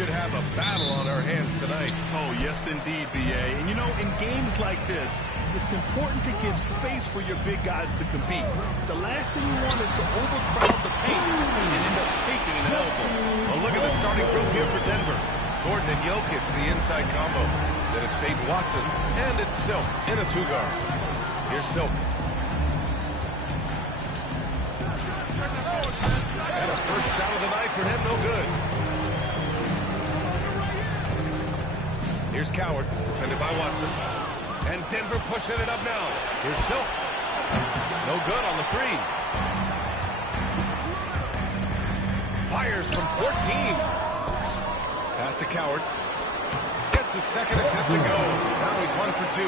should have a battle on our hands tonight. Oh, yes, indeed, B.A. And, you know, in games like this, it's important to give space for your big guys to compete. The last thing you want is to overcrowd the paint and end up taking an elbow. Well, look at the starting group here for Denver. Gordon and Jokic, the inside combo. Then it's Peyton Watson, and it's Silk in a two-guard. Here's Silk. And a first shot of the night for him, no good. Here's Coward, defended by Watson. And Denver pushing it up now. Here's Silk. No good on the three. Fires from 14. Pass to Coward. Gets a second attempt to go. Now he's 1 for 2.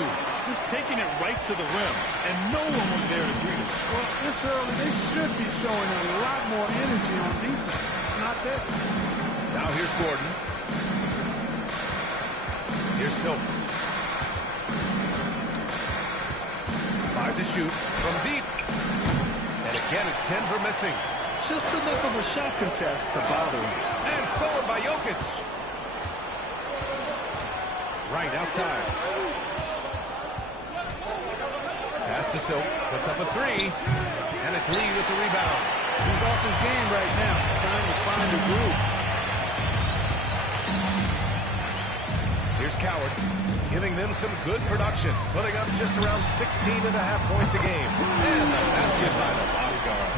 Just taking it right to the rim, and no one was there to greet him. Well, this early, they should be showing a lot more energy on defense. Not there. Now here's Gordon. Here's Silk. 5 to shoot from deep. And again, it's Denver missing. Just enough of a shot contest to bother him. And stolen by Jokic. Right outside. Pass to Silk. Puts up a three. And it's Lee with the rebound. He's off his game right now, trying to find a groove. Here's Coward, giving them some good production, putting up just around 16.5 points a game. And the basket by the bodyguard.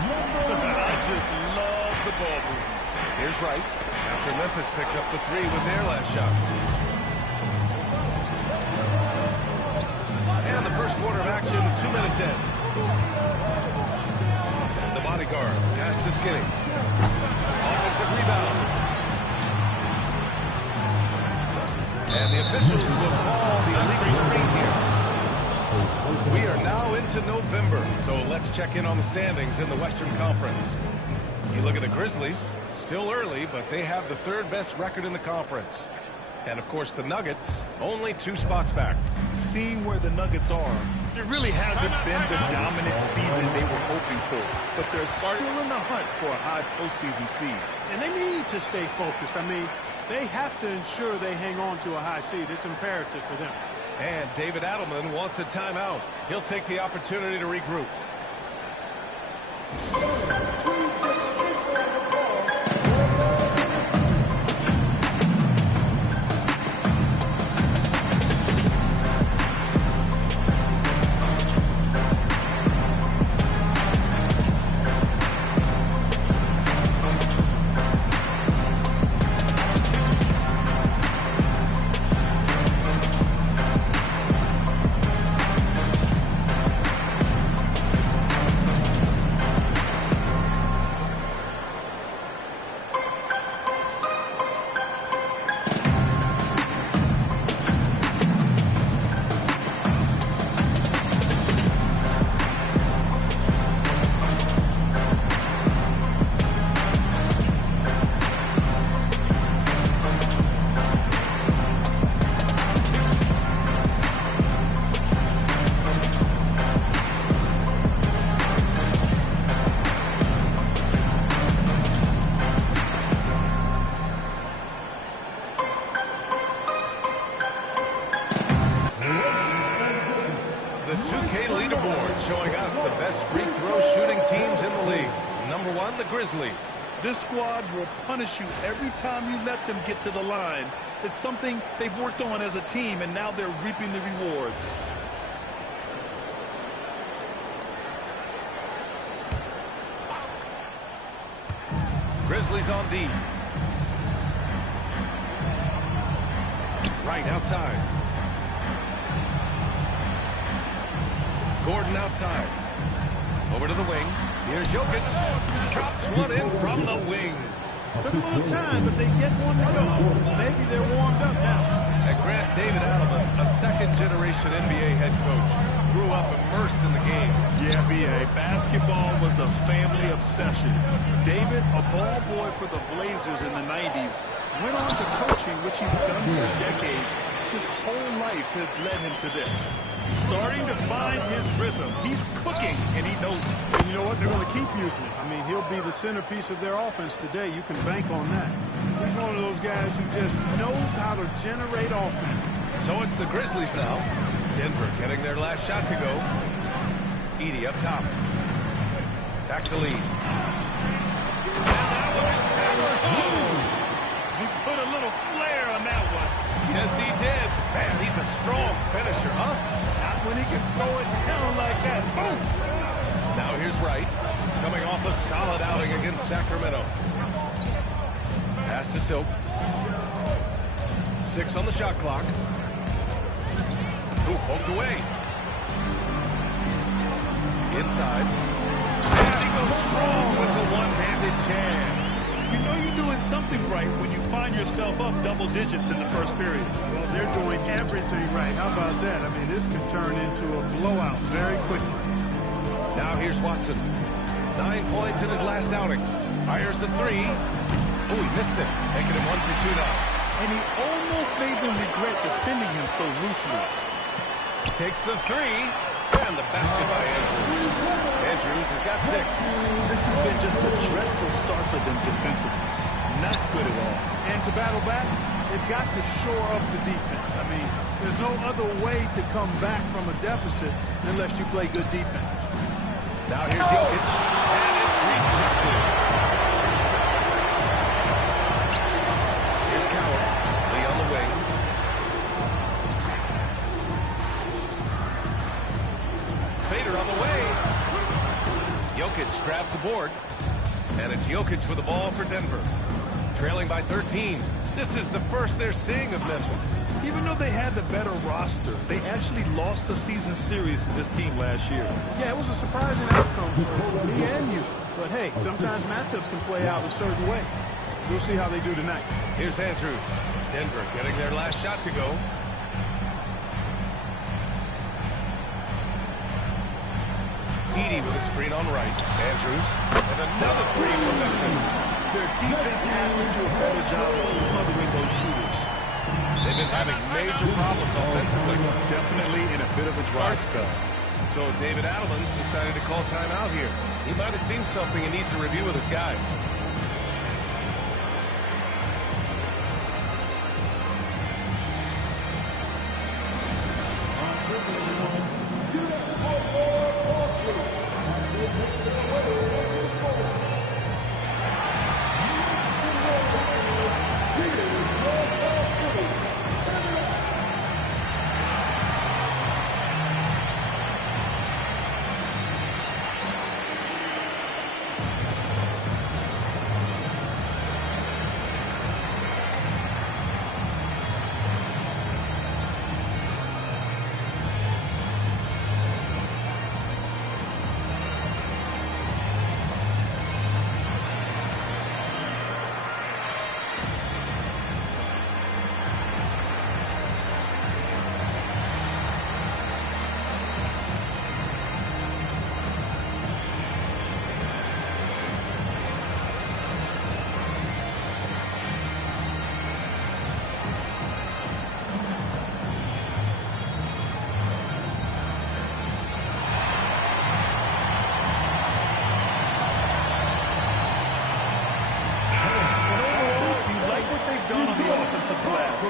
I just love the ball movement. Here's Wright, after Memphis picked up the three with their last shot. And the first quarter of action, 2 minutes in. And the bodyguard, pass to Skinny. Offensive rebound. And the officials will call the illegal screen here. We are now into November, so let's check in on the standings in the Western Conference. You look at the Grizzlies, still early, but they have the third best record in the conference. And, of course, the Nuggets, only 2 spots back. Seeing where the Nuggets are, it really hasn't been the dominant season they were hoping for. But they're still in the hunt for a high postseason seed. And they need to stay focused. I mean, they have to ensure they hang on to a high seed. It's imperative for them. And David Adelman wants a timeout. He'll take the opportunity to regroup. This squad will punish you every time you let them get to the line. It's something they've worked on as a team, and now they're reaping the rewards. Grizzlies on deep. Right outside. Gordon outside. Over to the wing. Here's Jokic. Drops one in from the wing. Took a little time, but they get one to go. Maybe they're warmed up now. And Grant David Adelman, a second-generation NBA head coach, grew up immersed in the game. Yeah, B.A., basketball was a family obsession. David, a ball boy for the Blazers in the 90s, went on to coaching, which he's done for decades. His whole life has led him to this. Starting to find his rhythm. He's cooking, and he knows it. And you know what? They're going to keep using it. I mean, he'll be the centerpiece of their offense today. You can bank on that. He's one of those guys who just knows how to generate offense. So it's the Grizzlies now. Denver getting their last shot to go. Edey up top. Back to lead. He put a little flair on that one. Yes, he did. Man, he's a strong finisher, huh? Not when he can throw it down like that. Boom! Now here's Wright, coming off a solid outing against Sacramento. Pass to Silk. 6 on the shot clock. Ooh, poked away. Inside. And he goes strong with the one-handed jam. You know you're doing something right when you find yourself up double digits in the first period. Well, they're doing everything right. How about that? I mean, this could turn into a blowout very quickly. Now here's Watson. 9 points in his last outing. Fires the 3. Oh, he missed it. Making him 1 for 2 now. And he almost made them regret defending him so loosely. Takes the 3. And the basket by Andrews. Andrews has got 6. This has been just a dreadful start for them defensively. Not good at all. And to battle back, they've got to shore up the defense. I mean, there's no other way to come back from a deficit unless you play good defense. Now here's Jokic. And it's rejected. Here's Coward. Lee on the wing. Fader on the way. Jokic grabs the board. And it's Jokic with the ball for Denver. Trailing by 13. This is the first they're seeing of Memphis. Even though they had the better roster, they actually lost the season series to this team last year. Yeah, it was a surprising outcome for me and you. But hey, sometimes matchups can play out a certain way. We'll see how they do tonight. Here's Andrews. Denver getting their last shot to go. Edey with a screen on right. Andrews. And another 3 from Memphis. Their defense has to do a better job of smothering those shooters. They've been having major problems offensively. Definitely in a bit of a dry spell. So David Adelman's decided to call timeout here. He might have seen something and needs to review with his guys.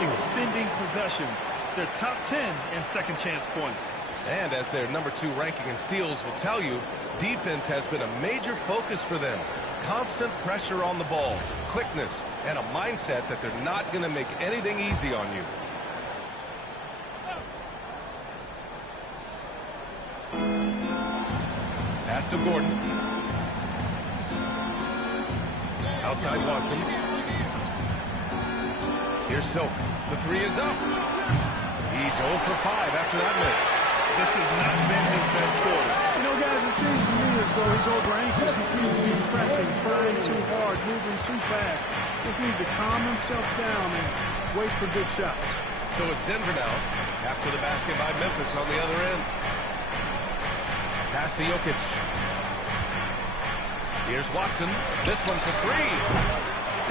Extending possessions. They're top 10 in second chance points. And as their number 2 ranking in steals will tell you, defense has been a major focus for them. Constant pressure on the ball, quickness, and a mindset that they're not going to make anything easy on you. Pass to Gordon. Outside Watson. Here's Silk. The 3 is up. He's 0 for 5 after that miss. This has not been his best quarter. You know, guys, it seems to me as though he's over anxious. He seems to be pressing, trying too hard, moving too fast. Just needs to calm himself down and wait for good shots. So it's Denver now, after the basket by Memphis on the other end. Pass to Jokic. Here's Watson. This one for 3.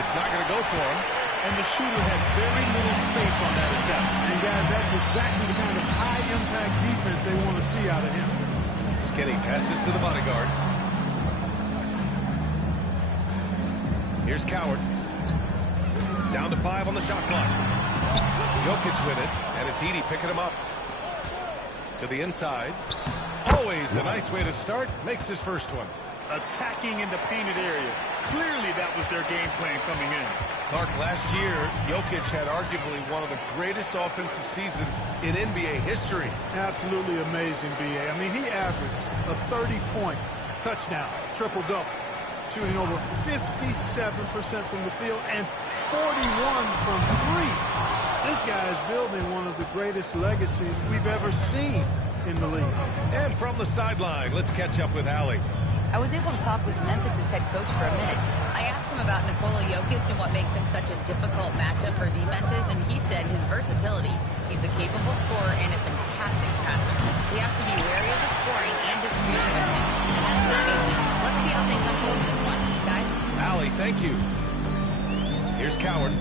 It's not going to go for him. And the shooter had very little space on that attack. And, guys, that's exactly the kind of high-impact defense they want to see out of him. Skinny passes to the bodyguard. Here's Coward. Down to 5 on the shot clock. Jokic with it, and it's Edey picking him up. To the inside. Always a nice way to start. Makes his first one. Attacking in the painted areas. Clearly that was their game plan coming in. Clark, last year, Jokic had arguably one of the greatest offensive seasons in NBA history. Absolutely amazing, B.A. I mean, he averaged a 30-point touchdown, triple-double, shooting over 57% from the field and 41 from three. This guy is building one of the greatest legacies we've ever seen in the league. And from the sideline, let's catch up with Allie. I was able to talk with Memphis' head coach for a minute. I asked him about Nikola Jokic and what makes him such a difficult matchup for defenses, and he said his versatility. He's a capable scorer and a fantastic passer. We have to be wary of the scoring and distribution with him, and that's not easy. Let's see how things unfold in this one. Guys? Allie, thank you. Here's Coward,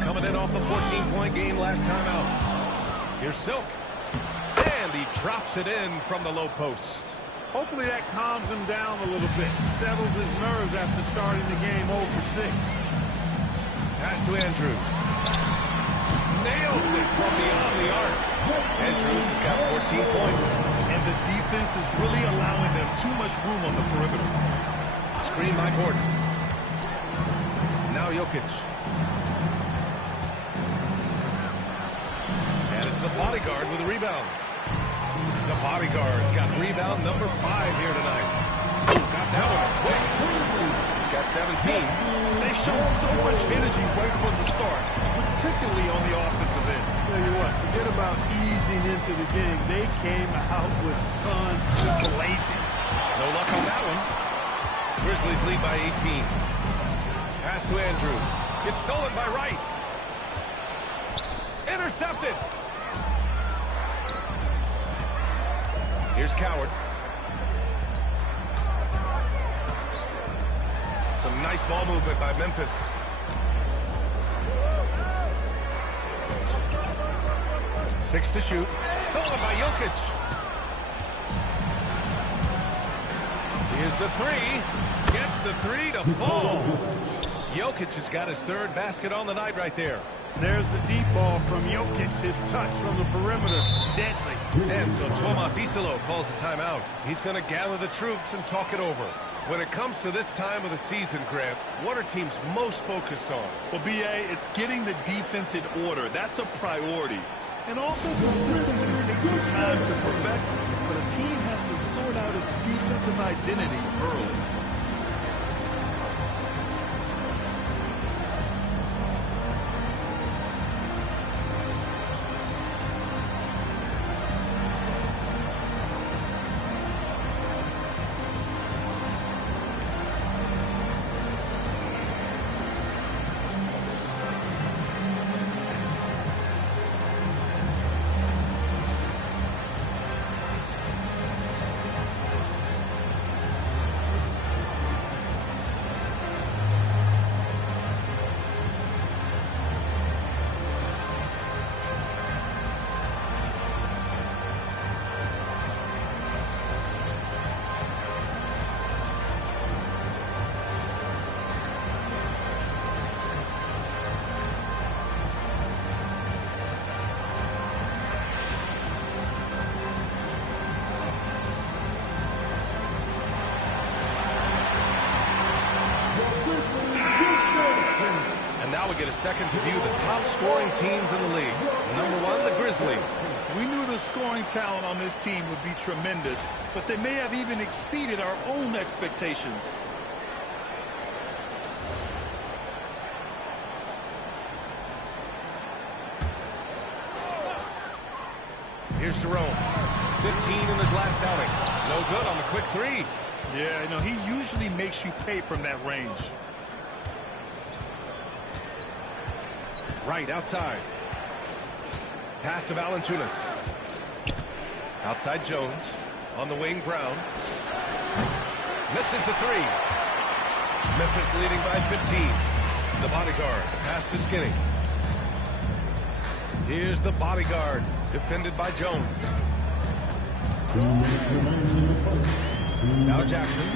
coming in off a 14-point game last time out. Here's Silk, and he drops it in from the low post. Hopefully that calms him down a little bit, settles his nerves after starting the game 0 for 6. Pass to Andrews. Nails it from beyond the arc. Andrews has got 14 points. And the defense is really allowing them too much room on the perimeter. Screen by Gordon. Now Jokic. And it's the bodyguard with a rebound. The bodyguard's got rebound number 5 here tonight. Got that one quick. He's got 17. They've shown so much energy right from the start, particularly on the offensive end. Tell you what, forget about easing into the game. They came out with tons blazing. No luck on that one. Grizzlies lead by 18. Pass to Andrews. It's stolen by Wright. Intercepted. Here's Coward. Some nice ball movement by Memphis. Six to shoot. Stolen by Jokic. Here's the three. Gets the three to fall. Jokic has got his 3rd basket on the night right there. There's the deep ball from Jokic. His touch from the perimeter. Deadly. And so Tomas Isolo calls the timeout. He's going to gather the troops and talk it over. When it comes to this time of the season, Grant, what are teams most focused on? Well, B.A., it's getting the defense in order. That's a priority. And offensive system can take some time to perfect, but a team has to sort out its defensive identity early. Now we get a second to view the top scoring teams in the league. Number 1, the Grizzlies. We knew the scoring talent on this team would be tremendous, but they may have even exceeded our own expectations. Here's Jerome. 15 in his last outing. No good on the quick three. Yeah, you know, he usually makes you pay from that range. Right outside. Pass to Valanciunas. Outside Jones. On the wing, Brown. Misses the three. Memphis leading by 15. The bodyguard. Pass to Skinny. Here's the bodyguard. Defended by Jones. Now Jackson.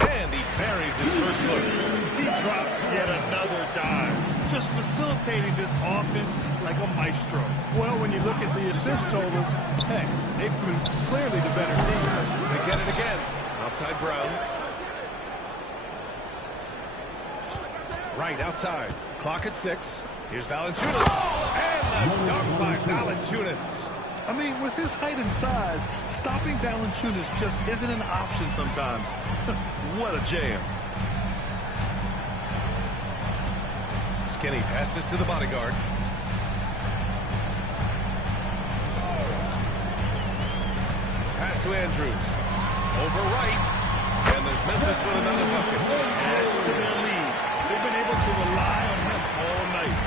And he buries his first look. He drops yet another dive, just facilitating this offense like a maestro. Well, when you look at the assist totals, hey, they've been clearly the better team. They get it again. Outside Brown. Right outside. Clock at 6. Here's Valanciunas. And the dunk by Valanciunas. I mean, with his height and size, stopping Valanciunas just isn't an option sometimes. What a jam. Skinny passes to the bodyguard. Pass to Andrews. Over right. And there's Memphis with another bucket. Adds to their lead. They've been able to rely on him all night.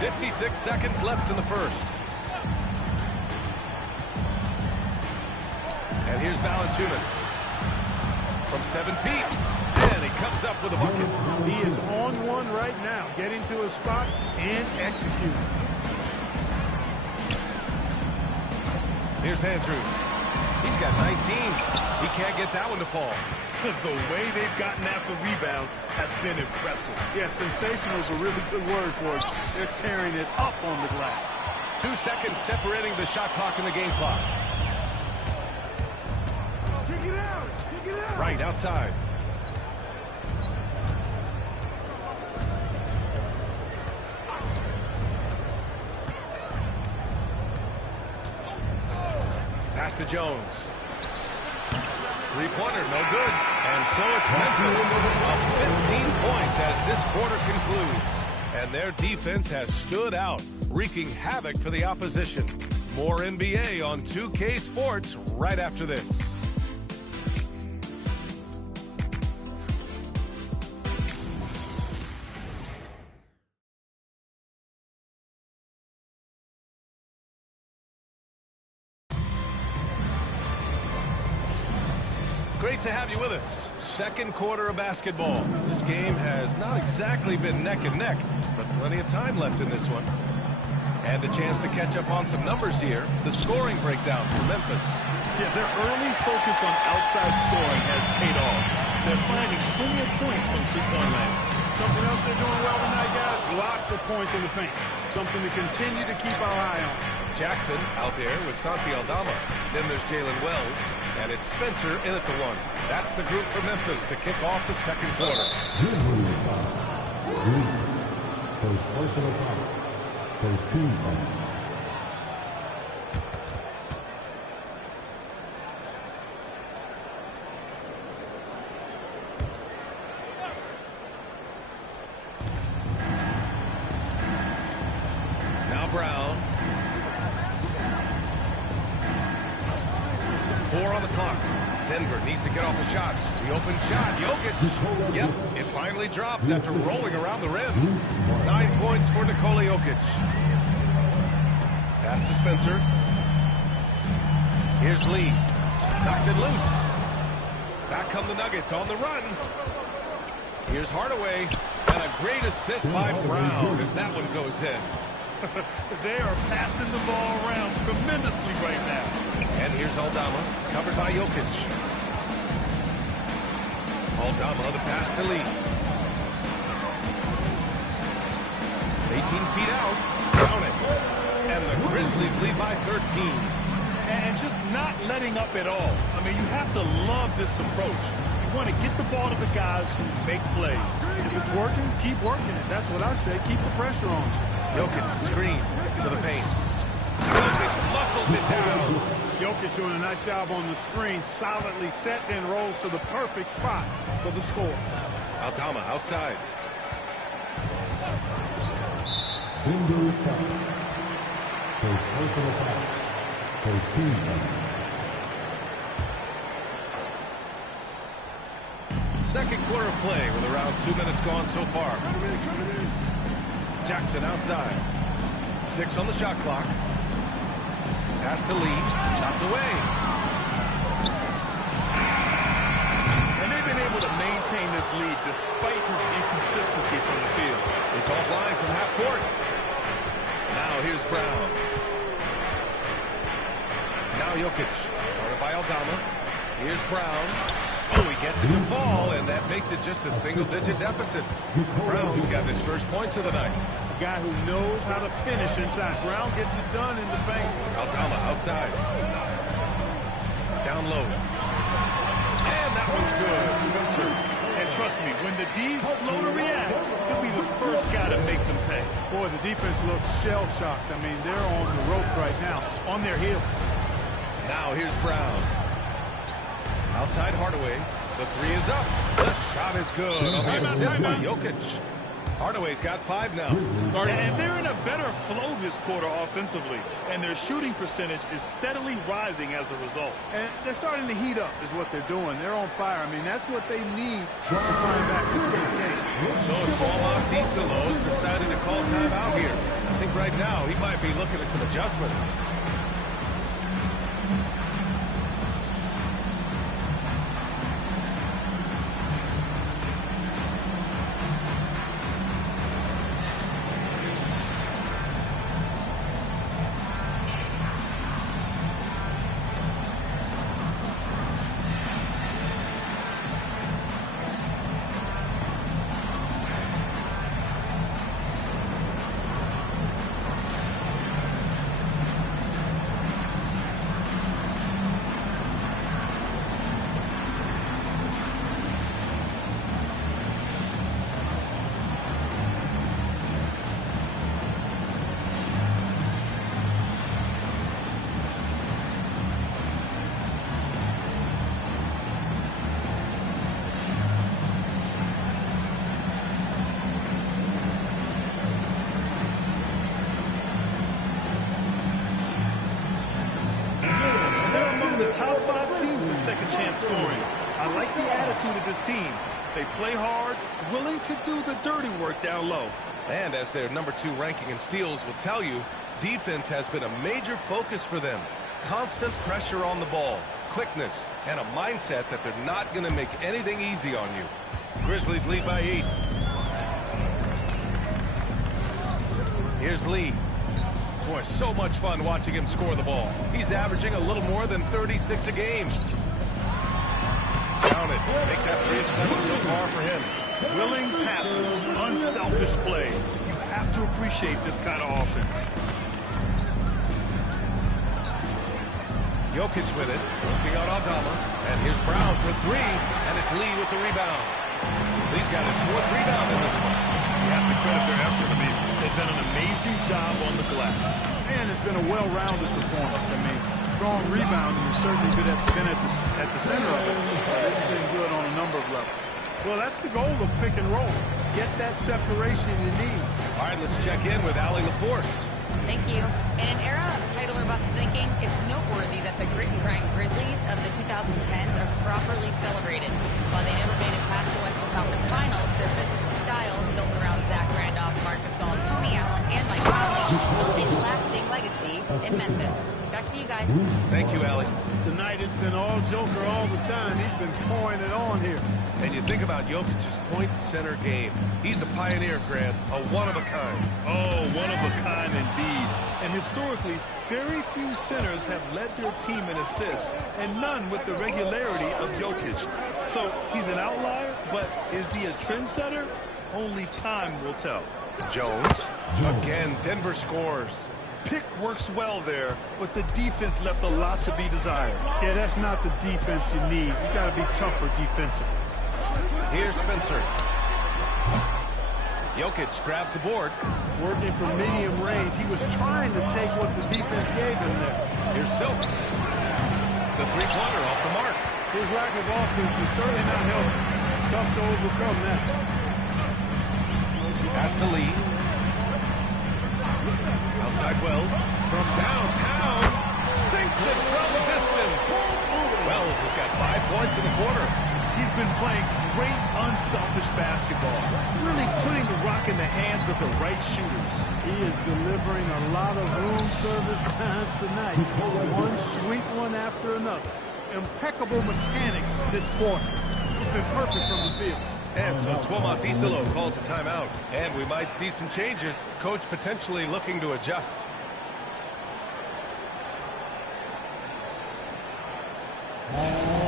56 seconds left in the first. And here's Valanciunas. From 7 feet. And he comes up with a bucket. He is on one right now, getting to his spots and executing. Here's Andrews. He's got 19. He can't get that one to fall. The way they've gotten after rebounds has been impressive. Yeah, sensational is a really good word for it. They're tearing it up on the glass. 2 seconds separating the shot clock and the game clock. Kick it out! Kick it out! Right outside. Pass to Jones. Three-pointer, no good. And so it's Memphis up 15 points as this quarter concludes. And their defense has stood out, wreaking havoc for the opposition. More NBA on 2K Sports right after this. Great to have you with us. Second quarter of basketball. This game has not exactly been neck and neck, but plenty of time left in this one. And a chance to catch up on some numbers here. The scoring breakdown for Memphis. Yeah, their early focus on outside scoring has paid off. They're finding plenty of points from three-point land. Something else they're doing well tonight, guys. Lots of points in the paint. Something to continue to keep our eye on. Jackson out there with Santi Aldama. Then there's Jalen Wells. And it's Spencer in at the 1. That's the group for Memphis to kick off the second quarter. First personal foul. First team foul. Now Brown. 4 on the clock. Denver needs to get off a shot. The open shot. Jokic. Yep, it finally drops after rolling around the rim. 9 points for Nikola Jokic. Pass to Spencer. Here's Lee. Knocks it loose. Back come the Nuggets on the run. Here's Hardaway. And a great assist by Brown as that one goes in. They are passing the ball around tremendously right now. And here's Aldama, covered by Jokic. Aldama, the pass to Lee. 18 feet out. Down it. And the Grizzlies lead by 13. And just not letting up at all. I mean, you have to love this approach. You want to get the ball to the guys who make plays. If it's working, keep working it. That's what I say. Keep the pressure on. Jokic screen to the paint. Jokic muscles it down. Jokic doing a nice job on the screen. Solidly set, then rolls to the perfect spot for the score. Aldama outside. Denver's foul. First personal foul. First team foul. Second quarter of play with around 2 minutes gone so far. Jackson outside. 6 on the shot clock. Pass to Lee. Knocked away. And they've been able to maintain this lead despite his inconsistency from the field. It's offline from half court. Now here's Brown. Now Jokic. Guarded by Aldama. Here's Brown. Oh, he gets it to fall, and that makes it just a single-digit deficit. Brown's got his first points of the night. A guy who knows how to finish inside. Brown gets it done in the paint. Aldama outside. Down low. And that one's good. Spencer. And trust me, when the D's slow to react, he'll be the first guy to make them pay. Boy, the defense looks shell-shocked. I mean, they're on the ropes right now, on their heels. Now here's Brown. Outside Hardaway. The three is up. The shot is good on the assist by Jokic. Hardaway's got 5 now. And they're in a better flow this quarter offensively, and their shooting percentage is steadily rising as a result. And they're starting to heat up is what they're doing. They're on fire. I mean, that's what they need to climb back into this game. So Tomas Isalos decided to call timeout here. I think right now he might be looking at some adjustments. Top 5 teams in second chance scoring. I like the attitude of this team. They play hard, willing to do the dirty work down low. And as their number 2 ranking in steals will tell you, defense has been a major focus for them. Constant pressure on the ball, quickness, and a mindset that they're not going to make anything easy on you. Grizzlies lead by 8. Here's Lee. Boy, so much fun watching him score the ball. He's averaging a little more than 36 a game. Count it. Make that 3 of 7 so far for him. Willing passes, unselfish play. You have to appreciate this kind of offense. Jokic with it, working on Aldama. And here's Brown for 3, and it's Lee with the rebound. Lee's got his 4th rebound in this one. You have to credit their effort. I mean, they've done an amazing job on the glass. And it's been a well-rounded performance. I mean, strong rebounding has certainly been at the center of it. It's been good on a number of levels. Well, that's the goal of pick and roll. Get that separation you need. All right, let's check in with Allie LaForce. Thank you. In an era of title or bust thinking, it's noteworthy that the grit and grind Grizzlies of the 2010s are properly celebrated. While they never made it past the Western Conference Finals, their physical style, built around Zach Randolph, Marc Gasol, Tony Allen, and Mike Conley, built a lasting legacy in Memphis. Back to you guys. Thank you, Allie. Tonight it's been all Joker all the time. He's been pouring it on here. And you think about Jokic's point center game. He's a pioneer, Grant, a one-of-a-kind. Oh, one of a kind indeed. And historically, very few centers have led their team in assists, and none with the regularity of Jokic. So he's an outlier, but is he a trendsetter? Only time will tell. Jones. Again, Denver scores. Pick works well there, but the defense left a lot to be desired. Yeah, that's not the defense you need. You got to be tougher defensively. Here's Spencer. Jokic grabs the board. Working from medium range. He was trying to take what the defense gave him there. Here's Silk. The three-pointer off the mark. His lack of offense is certainly not helping. Tough to overcome that. Pass to Lee. Outside Wells. From downtown. Sinks it from distance. Wells has got 5 points in the quarter. He's been playing great, unselfish basketball, really putting the rock in the hands of the right shooters. He is delivering a lot of room service times tonight. One sweet one after another. Impeccable mechanics this quarter. He's been perfect from the field. And so Tomas Isolo calls a timeout. And we might see some changes. Coach potentially looking to adjust. All right,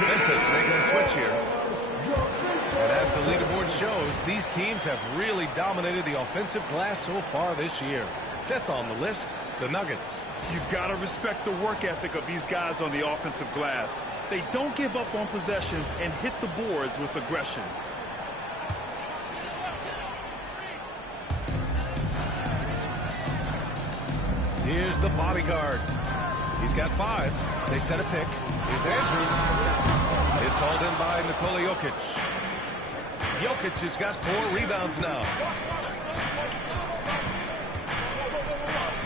Memphis making a switch here. And as the leaderboard shows, these teams have really dominated the offensive glass so far this year. Fifth on the list, the Nuggets. You've got to respect the work ethic of these guys on the offensive glass. They don't give up on possessions and hit the boards with aggression. Here's the bodyguard. He's got 5. They set a pick. Here's Andrews. It's hauled in by Nikola Jokic. Jokic has got 4 rebounds now.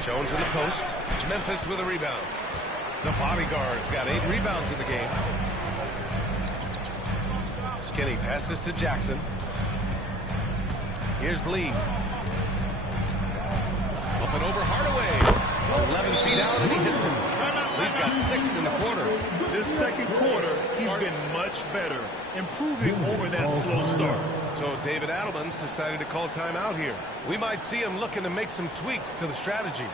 Jones in the post. Memphis with a rebound. The bodyguard's got 8 rebounds in the game. Skinny passes to Jackson. Here's Lee. Up and over Hardaway. 11 feet out and he hits him. He's got 6 in the quarter. This second quarter, he's been much better, improving over that slow start. So David Adelman's decided to call timeout here. We might see him looking to make some tweaks to the strategy.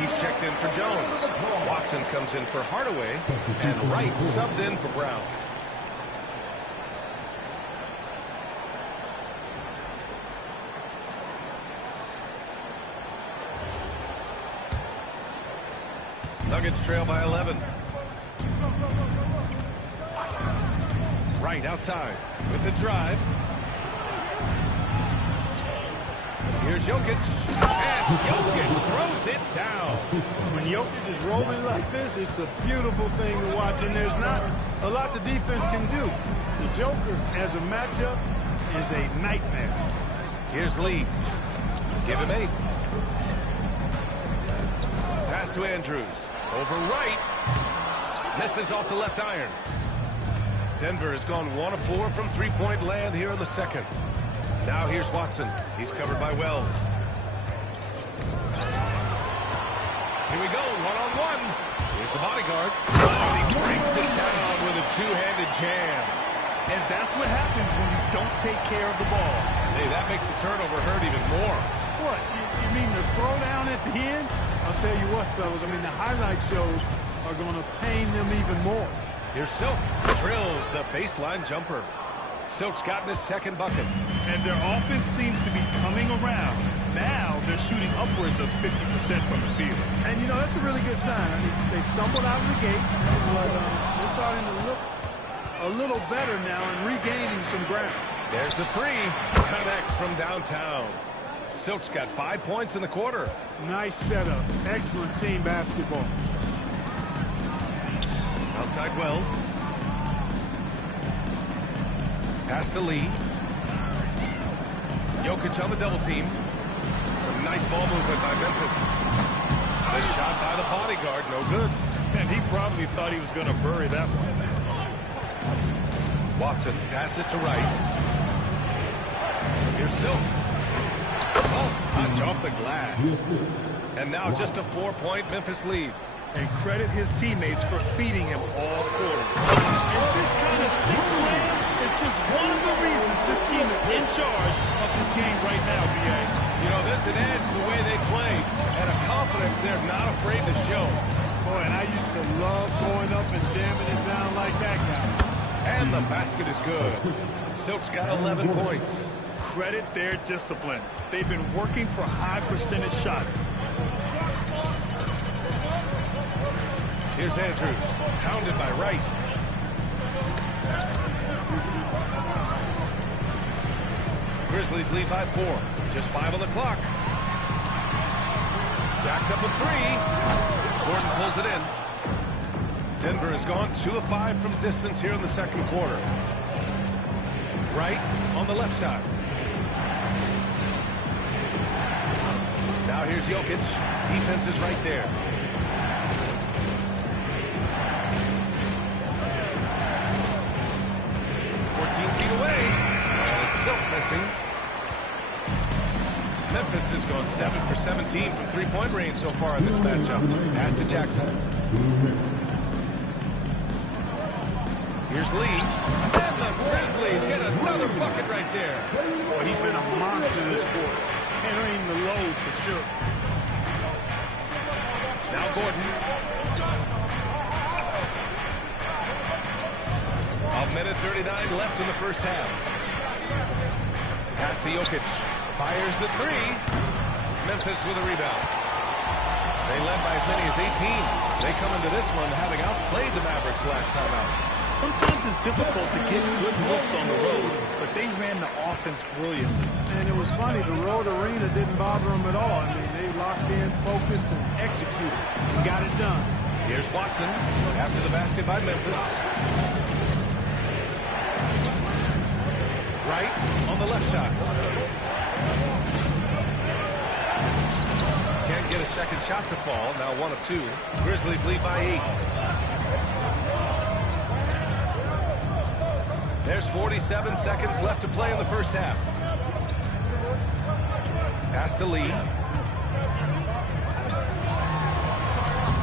He's checked in for Jones. Watson comes in for Hardaway, and Wright subbed in for Brown. Nuggets trail by 11. Wright outside with the drive. Here's Jokic. And Jokic throws it down. When Jokic is rolling like this, it's a beautiful thing to watch, and there's not a lot the defense can do. The Joker, as a matchup, is a nightmare. Here's Lee. Give him 8. Pass to Andrews. Over Wright. Misses off the left iron. Denver has gone 1 of 4 from three-point land here in the second. Now here's Watson. He's covered by Wells. Here we go, one-on-one. Here's the bodyguard. And he brings it down with a two-handed jam. And that's what happens when you don't take care of the ball. Hey, that makes the turnover hurt even more. What, you mean the throwdown at the end? I'll tell you what, fellas, I mean, the highlight shows are going to pain them even more. Here's Silk. Drills the baseline jumper. Silk's gotten his second bucket. And their offense seems to be coming around. Now they're shooting upwards of 50% from the field. And, you know, that's a really good sign. I mean, they stumbled out of the gate, but they're starting to look a little better now and regaining some ground. There's the 3. Connects from downtown. Silk's got 5 points in the quarter. Nice setup. Excellent team basketball. Outside Wells. Pass to Lee. Jokic on the double team. Some nice ball movement by Memphis. The shot by the bodyguard, no good. And he probably thought he was going to bury that one. Watson passes to Wright. Here's Silk. Soft touch off the glass. And now just a 4-point Memphis lead. And credit his teammates for feeding him all quarter. And this kind of six-man is just one of the reasons this team is in charge of this game right now, B.A. You know, there's an edge the way they play, and a confidence they're not afraid to show. Boy, and I used to love going up and jamming it down like that guy. And And the basket is good. Silk's got 11 points. Credit their discipline. They've been working for high percentage shots. Here's Andrews, pounded by Wright. Grizzlies lead by 4. Just 5 on the clock. Jacks up a 3. Gordon pulls it in. Denver has gone 2 of 5 from distance here in the second quarter. Wright on the left side. Now here's Jokic. Defense is right there. Silk missing. Memphis has gone 7 for 17 from three-point range so far in this matchup. Pass to Jackson. Here's Lee. And the Grizzlies get another bucket right there. Boy, he's been a monster this quarter. Carrying the load for sure. Now Gordon. A minute 39 left in the first half. Pass to Jokic. Fires the 3. Memphis with a rebound. They led by as many as 18. They come into this one having outplayed the Mavericks last time out. Sometimes it's difficult to get good looks on the road, but they ran the offense brilliantly. And it was funny, the road arena didn't bother them at all. I mean, they locked in, focused, and executed, and got it done. Here's Watson after the basket by Memphis. Right on the left side. Can't get a second shot to fall. Now 1 of 2. Grizzlies lead by 8. There's 47 seconds left to play in the first half. Pass to Lee.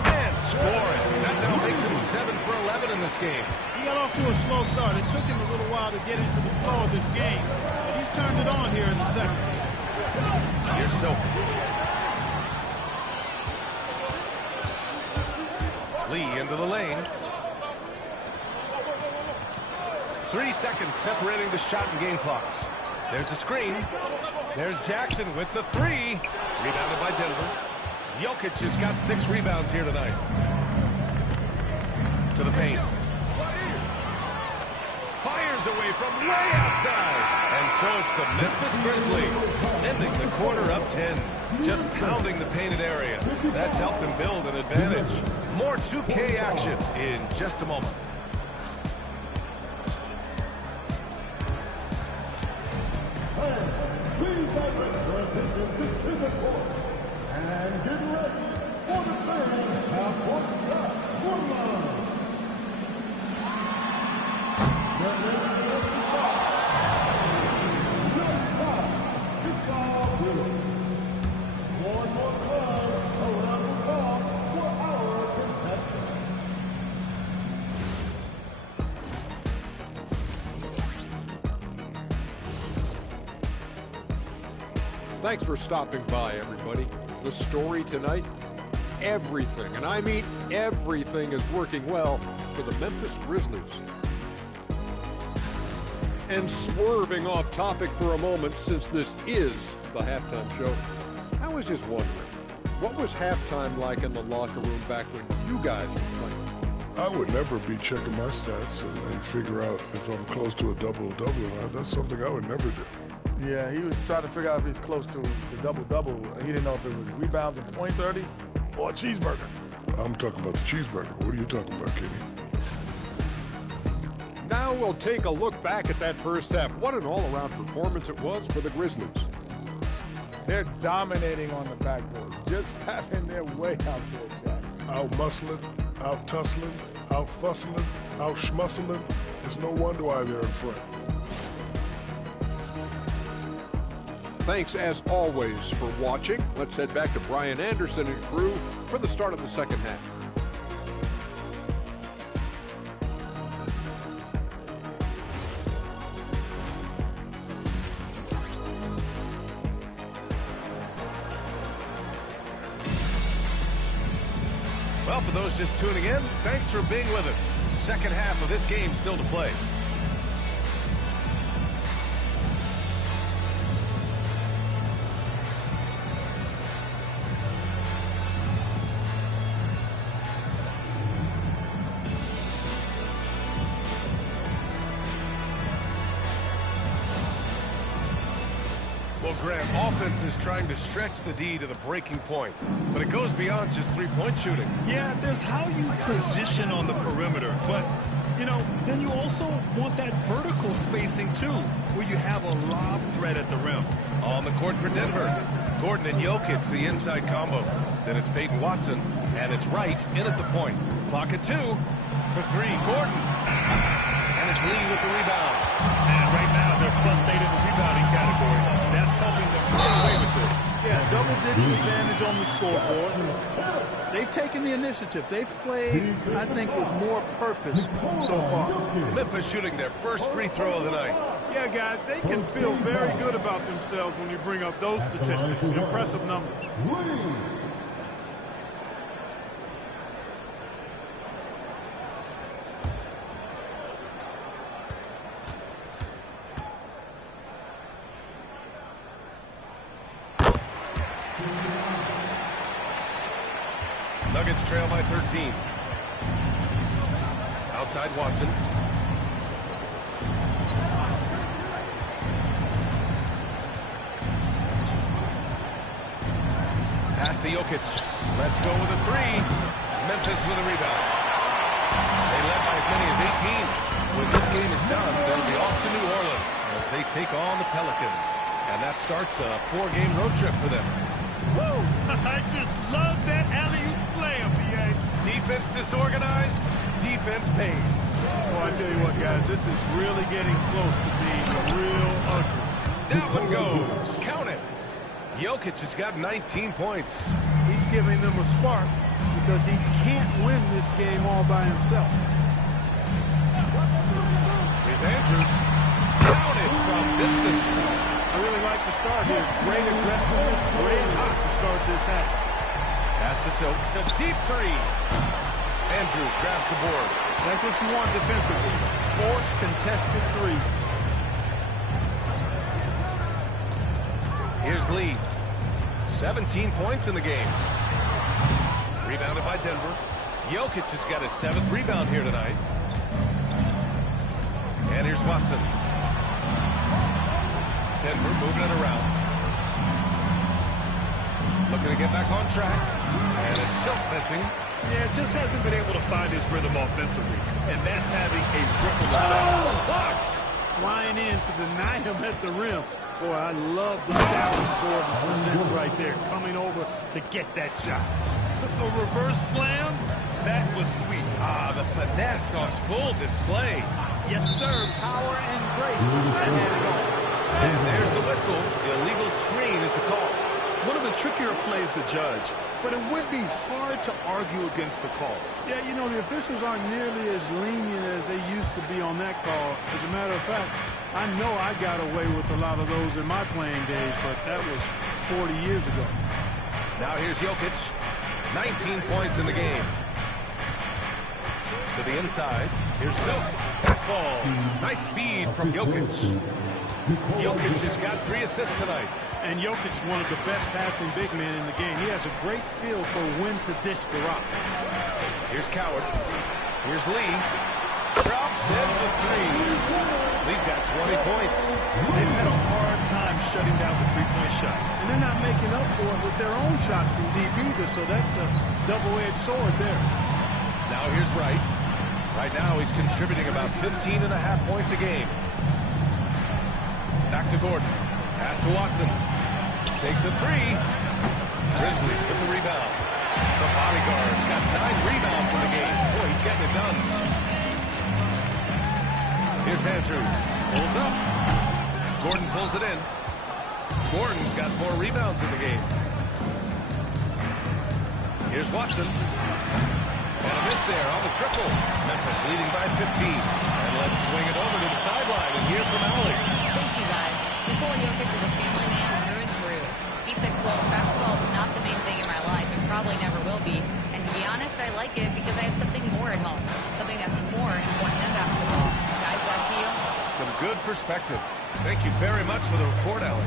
And scoring. That now makes him 7 for 11 in this game. He got off to a slow start. It took him a little while to get into the flow of this game. But he's turned it on here in the second. Here's Silk. Lee into the lane. 3 seconds separating the shot and game clocks. There's a screen. There's Jackson with the 3. Rebounded by Denver. Jokic has got 6 rebounds here tonight. To the paint. Fires away from way outside. And so it's the Memphis Grizzlies ending the quarter up 10. Just pounding the painted area. That's helped them build an advantage. More 2K action in just a moment. Please direct your attention to center court and get ready for the third half-court shot for love. It's all good. One more time, a round of applause for our contestant. Thanks for stopping by, everybody. The story tonight, everything, and I mean everything, is working well for the Memphis Grizzlies. And swerving off topic for a moment, since this is the halftime show, I was just wondering, what was halftime like in the locker room back when you guys were playing? I would never be checking my stats and figure out if I'm close to a double-double or not. That's something I would never do. Yeah, he was trying to figure out if he's close to the double-double. He didn't know if it was rebounds and points early or a cheeseburger. I'm talking about the cheeseburger. What are you talking about, Kenny? Now we'll take a look back at that first half. What an all-around performance it was for the Grizzlies. They're dominating on the backboard, just having their way out there, Shaq. Out-muscling, out-tussling, out-fussling, out-schmussling. It's no wonder why they're in front. Thanks, as always, for watching. Let's head back to Brian Anderson and crew for the start of the second half. Well, for those just tuning in, thanks for being with us. Second half of this game still to play. Grant, offense is trying to stretch the D to the breaking point, but it goes beyond just three-point shooting. Yeah, there's how you position on the perimeter, but, you know, then you also want that vertical spacing, too, where you have a lob threat at the rim. On the court for Denver, Gordon and Jokic, the inside combo. Then it's Peyton Watson, and it's Wright in at the point. Clock at 2 for 3. Gordon. And it's Lee with the rebound. And right now, they're +8 in the rebounding category. That's helping them get away with this. Yeah, double-digit advantage on the scoreboard. They've taken the initiative. They've played, I think, with more purpose so far. Memphis shooting their first free throw of the night. Yeah, guys, they can feel very good about themselves when you bring up those statistics. Impressive numbers. Nuggets trail by 13. Outside Watson. Pass to Jokic. Let's go with a 3. Memphis with a rebound. They led by as many as 18. When this game is done, they'll be off to New Orleans as they take on the Pelicans. And that starts a 4-game road trip for them. Woo! I just love that alley-oop slam, B.A. Defense disorganized, defense pays. Oh, I tell you what, guys, this is really getting close to being real ugly. That one goes. Count it. Jokic has got 19 points. He's giving them a spark because he can't win this game all by himself. Here's Andrews. Counted from distance. I really like the start here. Great aggressiveness, great hot to start this half. Pass to Silk. The deep 3. Andrews grabs the board. That's what you want defensively. Force contested threes. Here's Lee. 17 points in the game. Rebounded by Denver. Jokic has got his 7th rebound here tonight. And here's Watson. Denver moving it around. Looking to get back on track. And it's Silk missing. Yeah, just hasn't been able to find his rhythm offensively. And that's having a ripple effect. Blocked. Flying in to deny him at the rim. Boy, I love the challenge Gordon presents right there. Coming over to get that shot. A reverse slam? That was sweet. Ah, the finesse on full display. Yes, sir. Power and grace. That had it all. And there's the whistle. Illegal screen is the call. One of the trickier plays to judge, but it would be hard to argue against the call. Yeah, you know, the officials aren't nearly as lenient as they used to be on that call. As a matter of fact, I know I got away with a lot of those in my playing days, but that was 40 years ago. Now here's Jokic. 19 points in the game. To the inside. Here's Silk. That falls. Nice feed from Jokic. Jokic has got 3 assists tonight. And Jokic is one of the best passing big men in the game. He has a great feel for when to dish the rock. Here's Coward. Here's Lee. Drops in the 3. Lee's got 20 points. They've had a hard time shutting down the three-point shot. And they're not making up for it with their own shots from deep either, so that's a double-edged sword there. Now here's Wright. Right now he's contributing about 15.5 points a game. Back to Gordon. Pass to Watson. Takes a 3. Grizzlies with the rebound. The bodyguard's got 9 rebounds in the game. Boy, he's getting it done. Here's Andrews. Pulls up. Gordon pulls it in. Gordon's got 4 rebounds in the game. Here's Watson. And a miss there on the triple. Memphis leading by 15. And let's swing it over to the sideline and hear from Allie. Thank you, guys. Nikola Jokic is a family man through and through. He said, quote, basketball is not the main thing in my life and probably never will be. And to be honest, I like it because I have something more at home. Something that's more important than basketball. Guys, back to you. Some good perspective. Thank you very much for the report, Allie.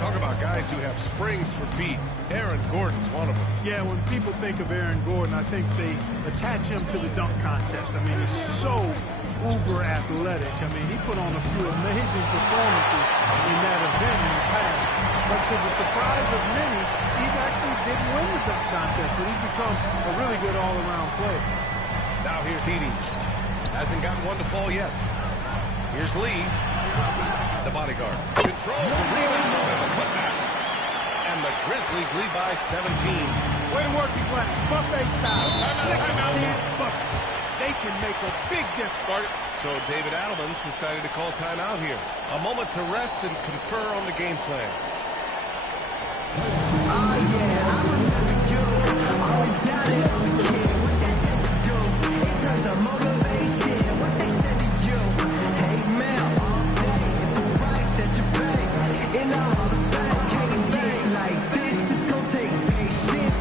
Talk about guys who have springs for feet. Aaron Gordon's one of them. Yeah, when people think of Aaron Gordon, I think they attach him to the dunk contest. I mean, he's so uber athletic. I mean, he put on a few amazing performances in that event in the past. But to the surprise of many, he actually didn't win the dunk contest, but he's become a really good all-around player. Now here's Edey. Hasn't gotten one to fall yet. Here's Lee. The bodyguard. Controls the rebound and the putback. And the Grizzlies lead by 17. Way to work, the Blacks. Buffet style. Second chance bucket. They can make a big difference. So David Adelman's decided to call timeout here. A moment to rest and confer on the game plan. Oh yeah, I remember you. Always doubted on the kid. What they tend to do in terms of motivation. What they said to you. Hey man, all day. It's the price that you pay. In the Hall of Fame, can't get like this. It's gonna take patience.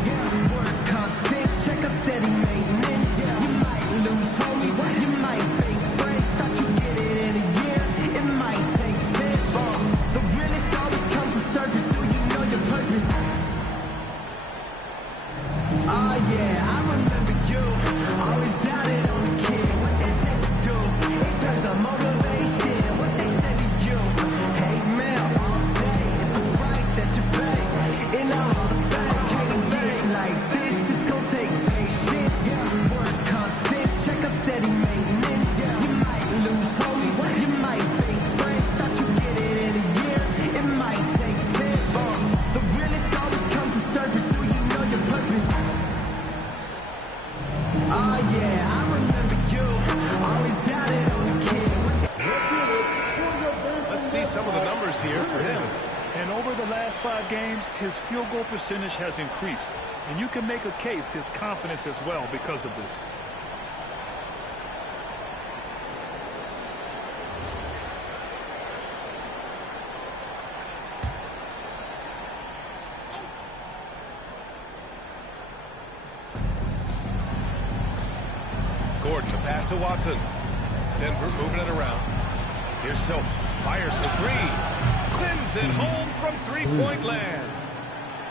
Work constant, check up steady maintenance. You might lose homies, you might fake friends. Thought you get it in a year. It might take 10. The realest always comes to surface. Do you know your purpose? Oh yeah, I remember you. Always doubted on the kid. What they tend to do in terms of motivation. What they said to you. Hey man, all day. It's the price that you pay. In the Hall of Fame, can't get like this. It's gonna take patience. Work constant, check up steady maintenance. You might lose homies, you might fake friends. Thought you get it in a year. It might take 10. The realest always comes to surface. Do you know your purpose? Oh yeah, I remember you. Always doubted on the kid. Let's see some of the numbers here for him. And over the last 5 games, his field goal percentage has increased. And you can make a case his confidence as well because of this. Gordon, the pass to Watson. Denver moving it around. Here's Silk. Fires for 3. Sends it home from three-point land.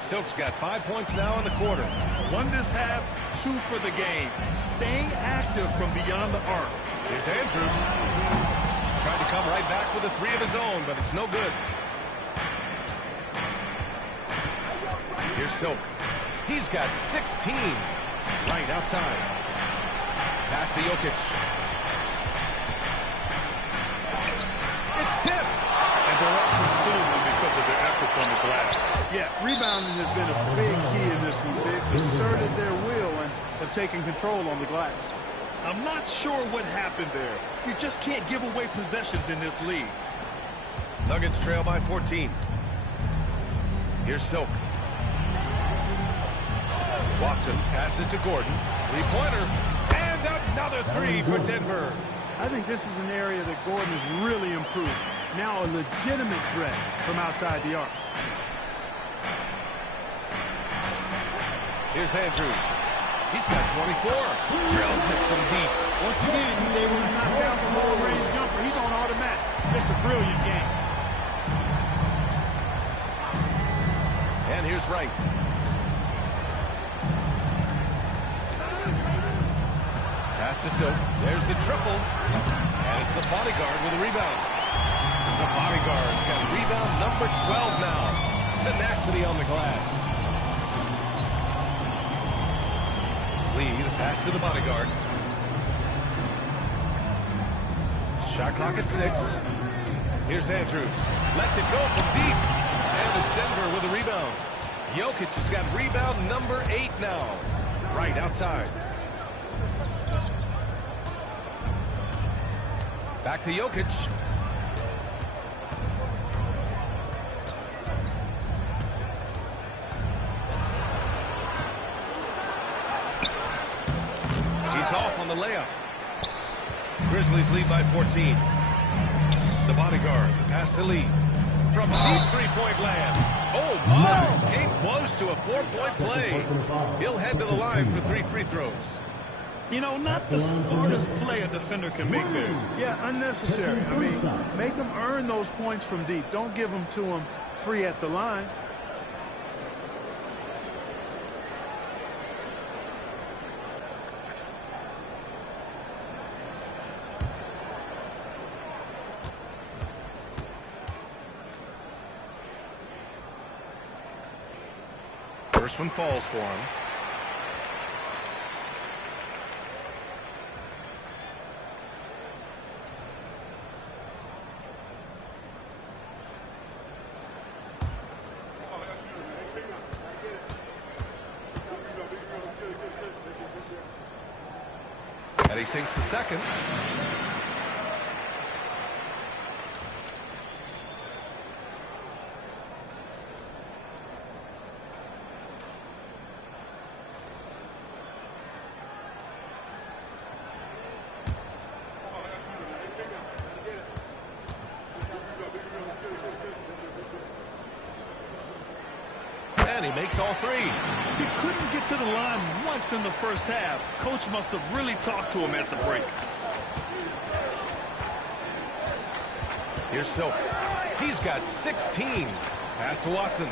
Silk's got 5 points now in the quarter. 1 this half, 2 for the game. Stay active from beyond the arc. Here's Andrews. Tried to come right back with a 3 of his own, but it's no good. Here's Silk. He's got 16. Right outside. Pass to Jokic. It's tipped. And they're all consumed because of their efforts on the glass. Yeah, rebounding has been a big key in this one. They've asserted their will and have taken control on the glass. I'm not sure what happened there. You just can't give away possessions in this league. Nuggets trail by 14. Here's Silk. Watson passes to Gordon. Three-pointer. And another 3 for Denver. I think this is an area that Gordon has really improved. Now a legitimate threat from outside the arc. Here's Andrews. He's got 24. Drills it from deep. Once again, he's able to knock down the long-range jumper. He's on automatic. Just a brilliant game. And here's Wright. Pass to Silk. There's the triple. And it's the bodyguard with a rebound. The bodyguard's got rebound number 12 now. Tenacity on the glass. Lee, the pass to the bodyguard. Shot clock at 6. Here's Andrews. Lets it go from deep. And it's Denver with a rebound. Jokic has got rebound number 8 now. Right outside. Back to Jokic. He's off on the layup. Grizzlies lead by 14. The bodyguard, the pass to Lee. From deep three-point land. Oh, my! Came close to a 4-point play. He'll head to the line for 3 free throws. You know, not the smartest play a defender can make there. Yeah, unnecessary. I mean, make them earn those points from deep. Don't give them to them free at the line. First one falls for him. And he sinks the second. And he makes all three. He couldn't get to the line once in the first half. Coach must have really talked to him at the break. Here's Silk. He's got 16. Pass to Watson.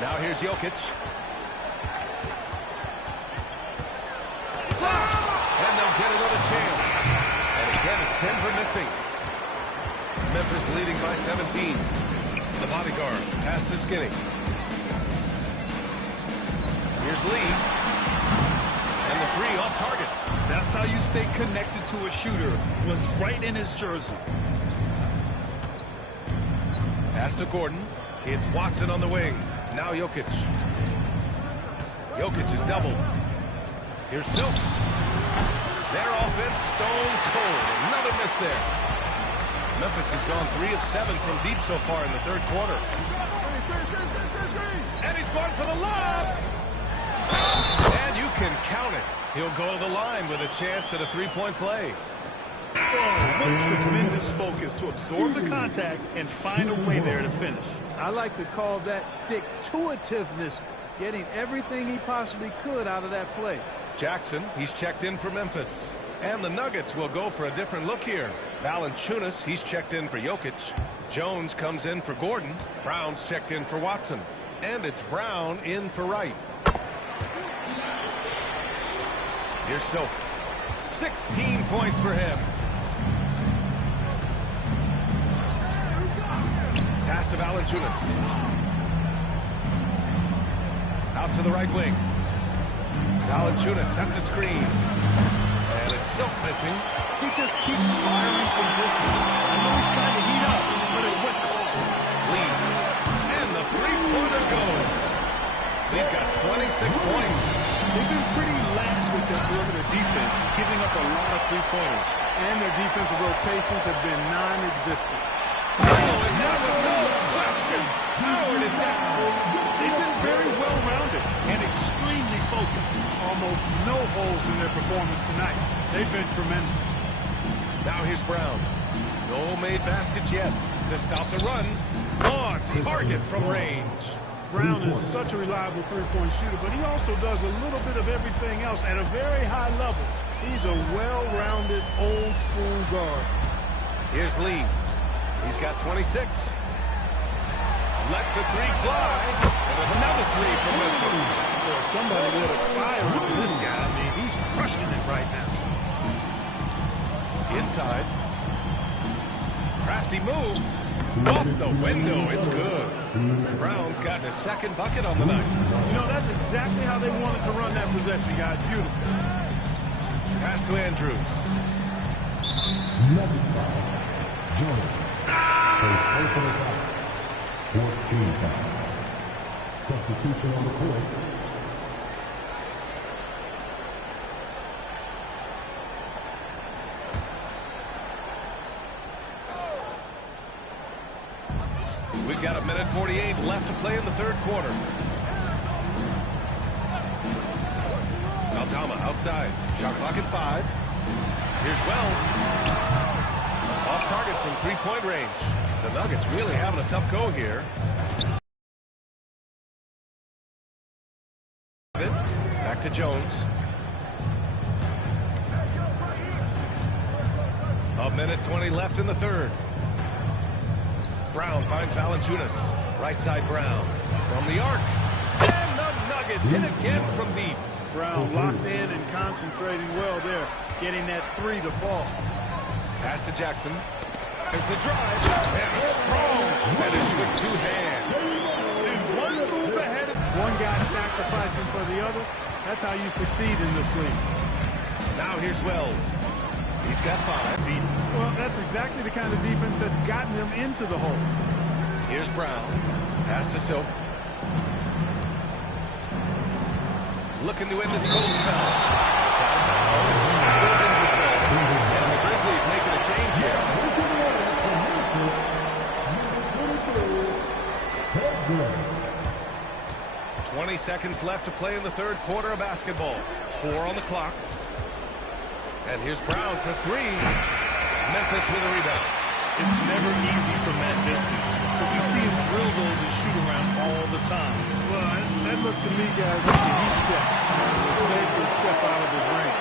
Now here's Jokic. And they'll get another chance. And again, it's Denver missing. Memphis leading by 17. The bodyguard, pass to Skinny. Here's Lee. And the three off target. That's how you stay connected to a shooter. Was right in his jersey. Pass to Gordon. It's Watson on the wing. Now Jokic. Jokic is doubled. Here's Silk. Their offense stone cold. Another miss there. Memphis has gone 3 of 7 from deep so far in the third quarter. And he's going for the lob. And you can count it. He'll go to the line with a chance at a three-point play. Oh, what tremendous focus to absorb the contact and find a way there to finish. I like to call that stick-to-itiveness, getting everything he possibly could out of that play. Jackson, he's checked in for Memphis. And the Nuggets will go for a different look here. Valanciunas, he's checked in for Jokic. Jones comes in for Gordon. Brown's checked in for Watson. And it's Brown in for Wright. Here's Silk. 16 points for him. Pass to Valanciunas. Out to the right wing. Valanciunas sets a screen. And it's Silk missing. He just keeps firing from distance. I know he's trying to heat up, but at what cost? Lee. And the three-pointer goes. He's got 26 points. They've been pretty lax with their perimeter defense, giving up a lot of three-pointers. And their defensive rotations have been non-existent. Oh, and that was no question. Powered it down. They've been very well-rounded and extremely focused. Almost no holes in their performance tonight. They've been tremendous. Now here's Brown. No made baskets yet. To stop the run. On target from range. Brown is such a reliable three-point shooter, but he also does a little bit of everything else at a very high level. He's a well-rounded, old-school guard. Here's Lee. He's got 26. Lets the three fly. And another three from Memphis. Boy, somebody lit a fire under this guy. I mean, he's crushing it right now. Inside. Crafty move. Off the window. It's good. Brown's gotten his second bucket on the night. You know, that's exactly how they wanted to run that possession, guys. Beautiful. Pass to Andrews. Nuggets foul. Jones. First personal foul. 14 foul. Substitution on the court. We've got 1:48 left to play in the third quarter. Aldama outside. Shot clock at 5. Here's Wells. Off target from three-point range. The Nuggets really having a tough go here. Back to Jones. 1:20 left in the third. Brown finds Valanciunas. Right side Brown. From the arc. And the Nuggets hit again from deep. Brown locked in and concentrating well there, getting that three to fall. Pass to Jackson. There's the drive. And a strong finish with two hands. one guy sacrificing for the other. That's how you succeed in this league. Now here's Wells. He's got 5. Well, that's exactly the kind of defense that's gotten him into the hole. Here's Brown. Pass to Silk. Looking to end this cold spell. It's out of bounds. Still in his bed. And the Grizzlies making a change here. 20 seconds left to play in the third quarter of basketball. 4 on the clock. And here's Brown for 3. Memphis with a rebound. It's never easy from that distance, but we see him drill those and shoot around all the time. Well, that looked to me, guys, like a heat set. They could step out of his range.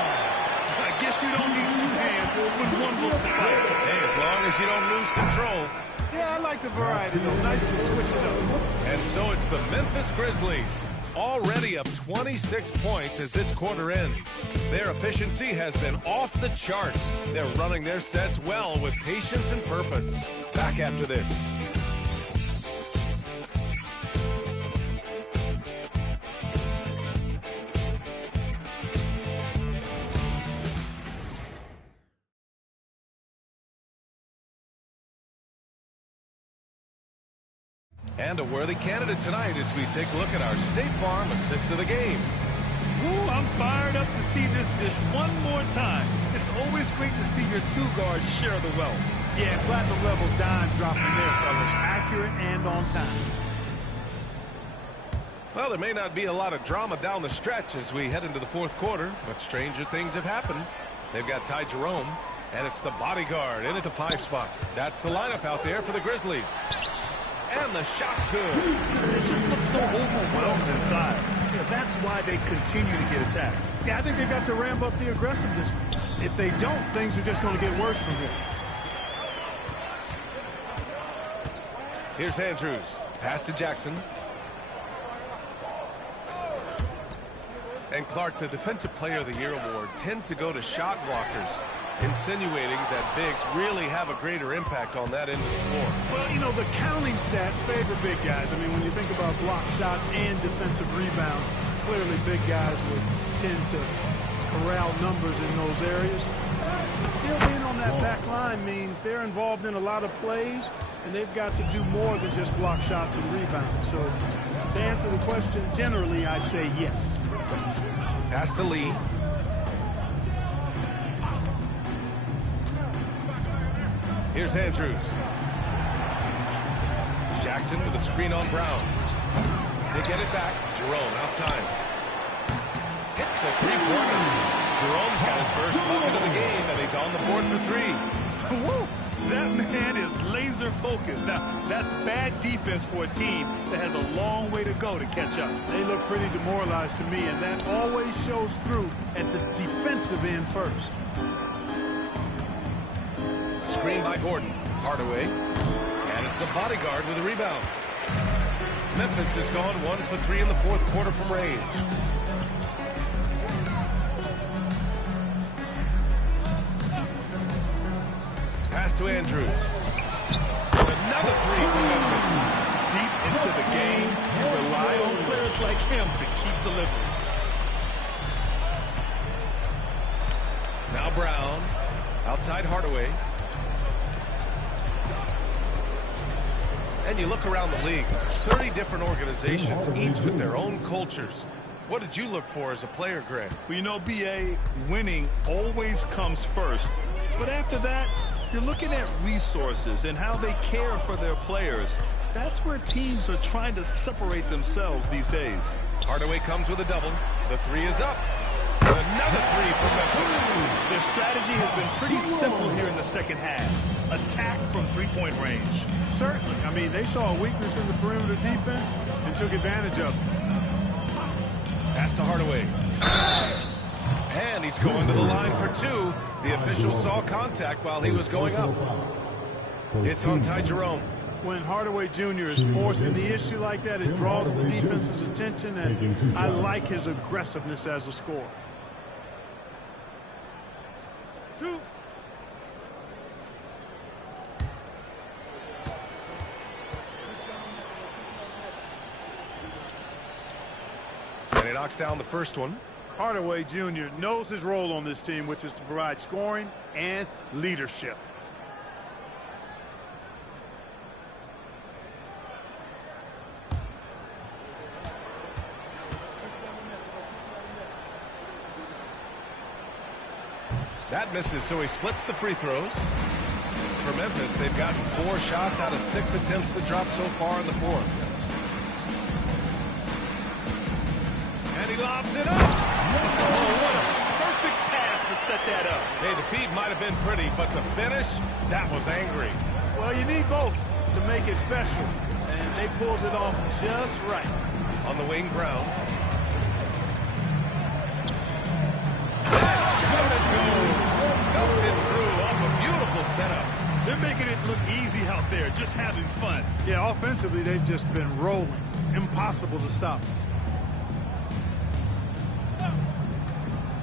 I guess you don't need 2 hands when one will suffice. Hey, as long as you don't lose control. Yeah, I like the variety, though. Nice to switch it up. And so it's the Memphis Grizzlies, already up 26 points as this quarter ends. Their efficiency has been off the charts. They're running their sets well with patience and purpose. Back after this. And a worthy candidate tonight as we take a look at our State Farm assist of the game. Ooh, I'm fired up to see this dish one more time. It's always great to see your 2 guards share the wealth. Yeah, platinum level dime dropping there, fellas. Accurate and on time. Well, there may not be a lot of drama down the stretch as we head into the fourth quarter, but stranger things have happened. They've got Ty Jerome, and it's the bodyguard in at the 5 spot. That's the lineup out there for the Grizzlies. And the shot's good. It just looks so overwhelmed inside. Yeah, that's why they continue to get attacked. Yeah, I think they've got to ramp up the aggressiveness. If they don't, things are just going to get worse from here. Here's Andrews. Pass to Jackson. And Clark, the Defensive Player of the Year award tends to go to shot blockers, insinuating that bigs really have a greater impact on that end of the floor. Well, you know, the counting stats favor big guys. I mean, when you think about block shots and defensive rebounds, clearly big guys would tend to corral numbers in those areas. But still being on that back line means they're involved in a lot of plays, and they've got to do more than just block shots and rebounds. So to answer the question, generally, I'd say yes. Pass to Lee. Here's Andrews. Jackson with a screen on Brown. They get it back. Jerome outside. Hits a 3-pointer. Jerome's got his first bucket of the game, and he's on the board for 3. Woo! That man is laser focused. Now, that's bad defense for a team that has a long way to go to catch up. They look pretty demoralized to me, and that always shows through at the defensive end first. Screen by Gordon. Hardaway. And it's the bodyguard with a rebound. Memphis has gone 1 for 3 in the fourth quarter from range. Pass to Andrews. Another 3 for Memphis. Deep into the game, you rely on players like him to keep delivering. Now Brown. Outside Hardaway. And you look around the league, 30 different organizations, each with their own cultures. What did you look for as a player, Greg? Well, you know, B.A., winning always comes first. But after that, you're looking at resources and how they care for their players. That's where teams are trying to separate themselves these days. Hardaway comes with a double. The 3 is up. Another 3 from Memphis. Their strategy has been pretty simple here in the second half. Attack from 3-point range. Certainly. I mean, they saw a weakness in the perimeter defense and took advantage of it. Pass to Hardaway. And he's going to the line for 2. The official saw contact while he was going up. It's on Ty Jerome. When Hardaway Jr. is forcing the issue like that, it draws the defense's attention, and I like his aggressiveness as a scorer. 2. knocks down the first one. Hardaway Jr. knows his role on this team, which is to provide scoring and leadership. That misses, so he splits the free throws. For Memphis, they've gotten 4 shots out of 6 attempts to drop so far in the fourth. And he lobs it up. Oh, what a perfect pass to set that up. Hey, the feed might have been pretty, but the finish, that was angry. Well, you need both to make it special, and they pulled it off just right. On the wing, Brown. Dumped it through off a beautiful setup. They're making it look easy out there, just having fun. Yeah, offensively, they've just been rolling. Impossible to stop.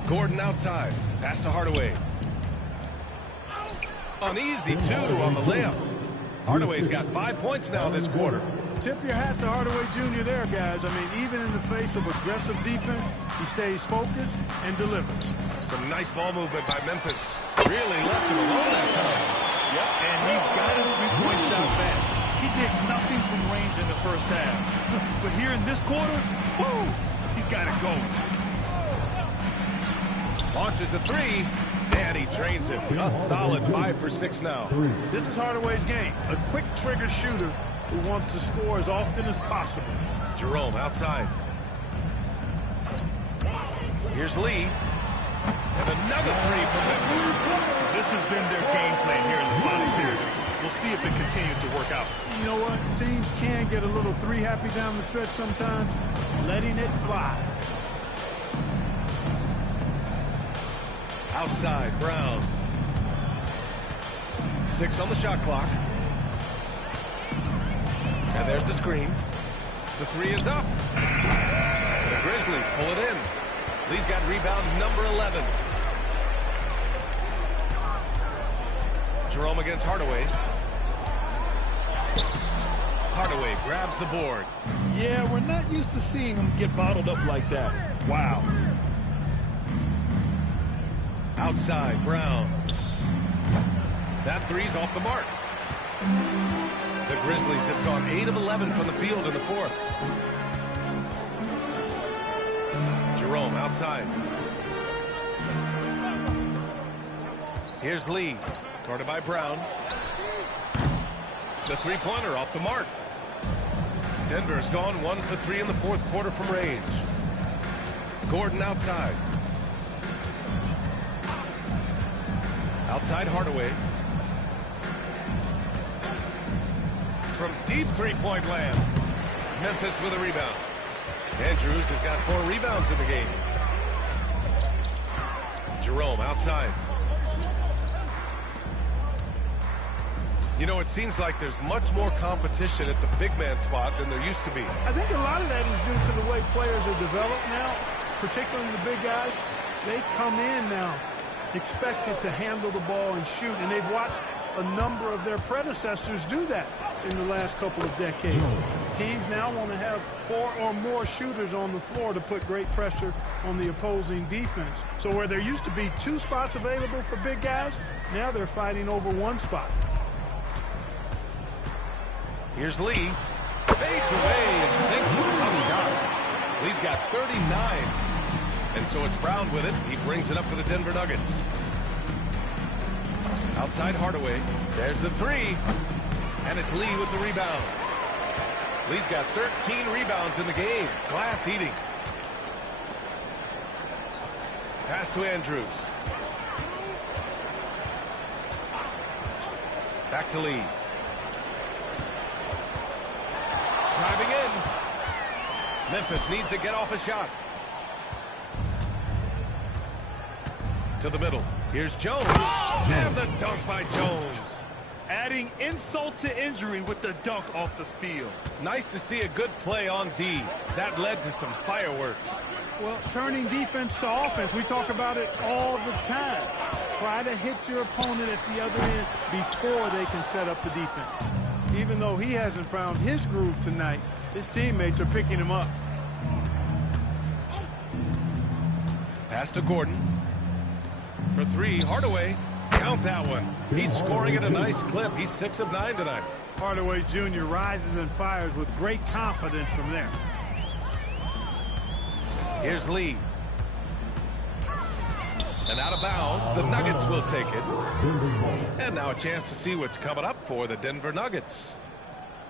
Gordon outside. Pass to Hardaway. Uneasy, too, on the layup. Hardaway's got 5 points now this quarter. Tip your hat to Hardaway Jr. there, guys. I mean, even in the face of aggressive defense, he stays focused and delivers. Some nice ball movement by Memphis. Really left him alone that time. Yep, and he's got his three-point shot back. He did nothing from range in the first half. But here in this quarter, woo, he's got it going. Launches a 3, and he drains it. A solid 5 for 6 now. This is Hardaway's game. A quick trigger shooter who wants to score as often as possible. Jerome outside. Here's Lee. And another 3 for Memphis. This has been their game plan here in the final period. We'll see if it continues to work out. You know what? Teams can get a little 3-happy down the stretch sometimes. Letting it fly. Outside, Brown. 6 on the shot clock. And there's the screen. The 3 is up. The Grizzlies pull it in. Lee's got rebound number 11. Jerome against Hardaway. Hardaway grabs the board. Yeah, we're not used to seeing him get bottled up like that. Wow. Outside, Brown. That 3's off the mark. The Grizzlies have gone 8 of 11 from the field in the fourth. Jerome outside. Here's Lee. Guarded by Brown. The 3-pointer off the mark. Denver's gone 1 for 3 in the fourth quarter from range. Gordon outside. Outside Hardaway. From deep 3-point land. Memphis with a rebound. Andrews has got 4 rebounds in the game. Jerome outside. You know, it seems like there's much more competition at the big man spot than there used to be. I think a lot of that is due to the way players are developed now, particularly the big guys. They come in now expected to handle the ball and shoot, and they've watched a number of their predecessors do that in the last couple of decades. Teams now want to have 4 or more shooters on the floor to put great pressure on the opposing defense. So where there used to be 2 spots available for big guys, now they're fighting over 1 spot. Here's Lee. Fades away and sinks a tough shot. Lee's got 39. And so it's Brown with it. He brings it up for the Denver Nuggets. Outside Hardaway. There's the 3. And it's Lee with the rebound. Lee's got 13 rebounds in the game. Glass eating. Pass to Andrews. Back to Lee. Driving in. Memphis needs to get off a shot. To the middle. Here's Jones. And the dunk by Jones. Adding insult to injury with the dunk off the steal. Nice to see a good play on D. That led to some fireworks. Well, turning defense to offense, we talk about it all the time. Try to hit your opponent at the other end before they can set up the defense. Even though he hasn't found his groove tonight, his teammates are picking him up. Pass to Gordon. For three, Hardaway. Count that one. He's scoring at a nice clip. He's 6 of 9 tonight. Hardaway Jr. rises and fires with great confidence from there. Here's Lee. And out of bounds, the Nuggets will take it. And now a chance to see what's coming up for the Denver Nuggets.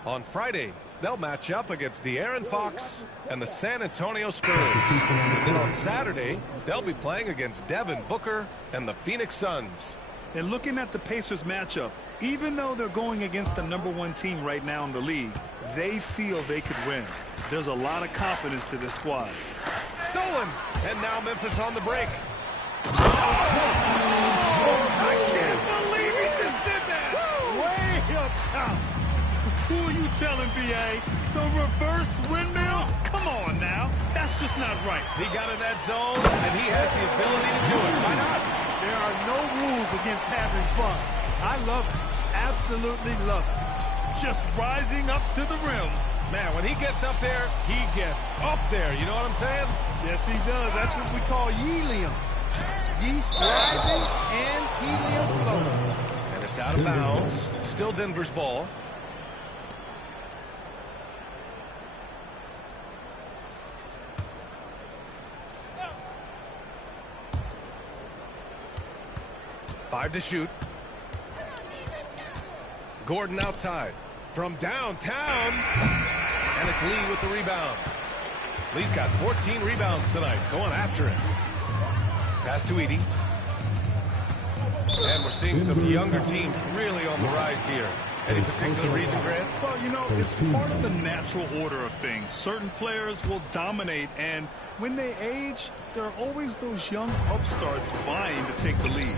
On Friday, they'll match up against De'Aaron Fox and the San Antonio Spurs. And then on Saturday, they'll be playing against Devin Booker and the Phoenix Suns. And looking at the Pacers matchup, even though they're going against the #1 team right now in the league, they feel they could win. There's a lot of confidence to this squad. Stolen. And now Memphis on the break. I can't believe he just did that. Way up top. Who are you telling, B.A.? The reverse windmill? Come on now. That's just not right. He got in that zone, and he has the ability to do it. Why not? There are no rules against having fun. I love it. Absolutely love it. Just rising up to the rim. Man, when he gets up there, he gets up there. You know what I'm saying? Yes, he does. That's what we call helium. Yeast rising and helium floating. And it's out of bounds. Still Denver's ball. Five to shoot. Gordon outside. From downtown. And it's Lee with the rebound. Lee's got 14 rebounds tonight. Going after it. Pass to Edey. And we're seeing some younger teams really on the rise here. Any particular reason, Grant? Well, you know, it's part of the natural order of things. Certain players will dominate, and when they age, there are always those young upstarts vying to take the lead.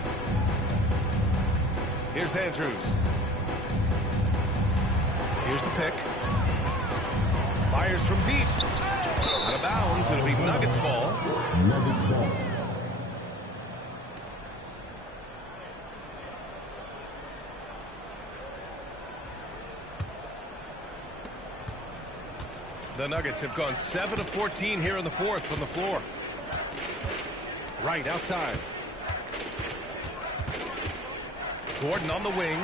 Here's Andrews. Here's the pick. Fires from deep. Out of bounds. It'll be Nuggets ball. Nuggets ball. The Nuggets have gone 7 of 14 here in the fourth from the floor. Right outside. Gordon on the wing.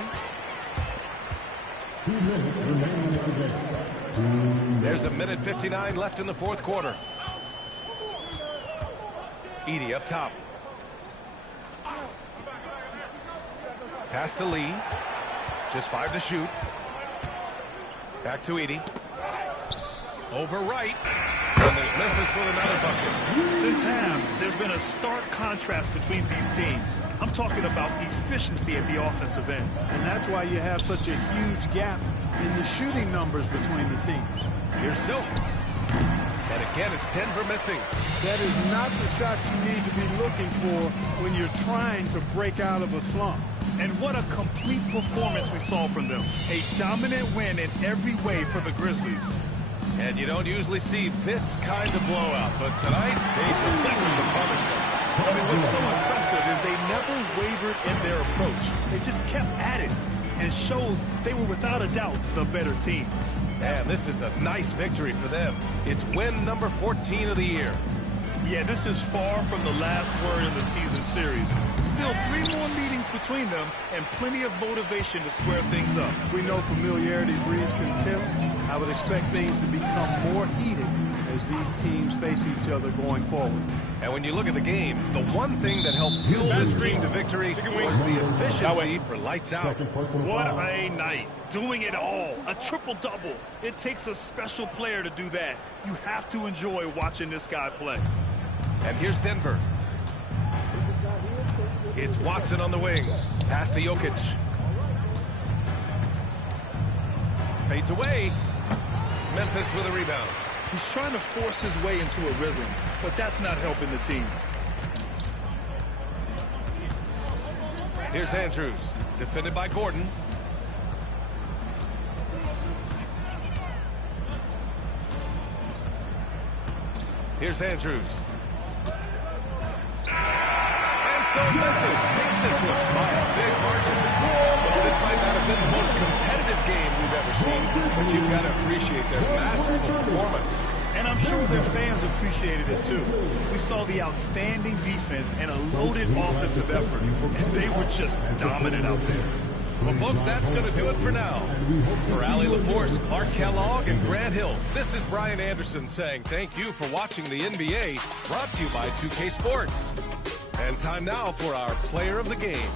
2 minutes remaining in the game. There's a minute 59 left in the fourth quarter. Edey up top. Pass to Lee. Just 5 to shoot. Back to Edey. Over right. And there's Memphis with another bucket. Since half, there's been a stark contrast between these teams. I'm talking about efficiency at the offensive end. And that's why you have such a huge gap in the shooting numbers between the teams. Here's Silk. And again, it's Denver missing. That is not the shot you need to be looking for when you're trying to break out of a slump. And what a complete performance we saw from them. A dominant win in every way for the Grizzlies. And you don't usually see this kind of blowout, but tonight they delivered the punishment. I mean, what's so impressive is they never wavered in their approach. They just kept at it and showed they were without a doubt the better team. And this is a nice victory for them. It's win number 14 of the year. Yeah, this is far from the last word in the season series. Still 3 more meetings between them and plenty of motivation to square things up. We know familiarity breeds contempt. I would expect things to become more heated as these teams face each other going forward. And when you look at the game, the one thing that helped fuel this team to victory was the efficiency for lights out. What a night. Doing it all. A triple-double. It takes a special player to do that. You have to enjoy watching this guy play. And here's Denver. It's Watson on the wing. Pass to Jokic. Fades away. Memphis with a rebound. He's trying to force his way into a rhythm, but that's not helping the team. Here's Andrews. Defended by Gordon. Here's Andrews. And so Memphis takes this one by a big margin. Well, this might not have been the most competitive game we've ever seen, but you've got to appreciate their masterful performance. And I'm sure their fans appreciated it too. We saw the outstanding defense and a loaded offensive effort, and they were just dominant out there. Well, folks, that's going to do it for now. For Allie LaForce, Clark Kellogg, and Grant Hill, this is Brian Anderson saying thank you for watching the NBA, brought to you by 2K Sports. And time now for our player of the game.